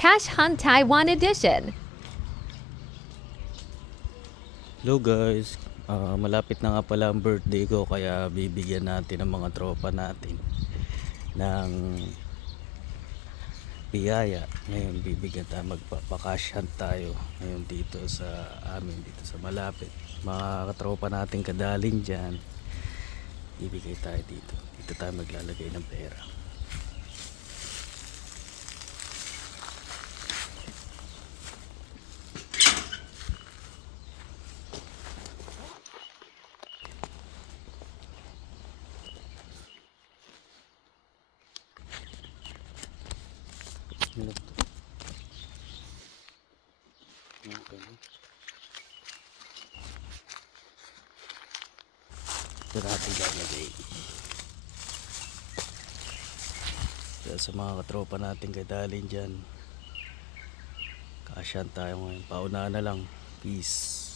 Cash Hunt Taiwan Edition. Hello guys, malapit na nga pala ang birthday ko kaya bibigyan natin ng mga tropa natin ng biyaya. Ngayon bibigyan tayo, magpapakasyan tayo ngayon dito sa amin, dito sa malapit. Mga katropa natin kadalin dyan, bibigay tayo dito. Dito tayo maglalagay ng pera. Ano to? Okay. Ito natin lalagay. Kaya sa mga katropa natin kadalin dyan, kasyan tayo ngayon. Paunahan na lang. Peace.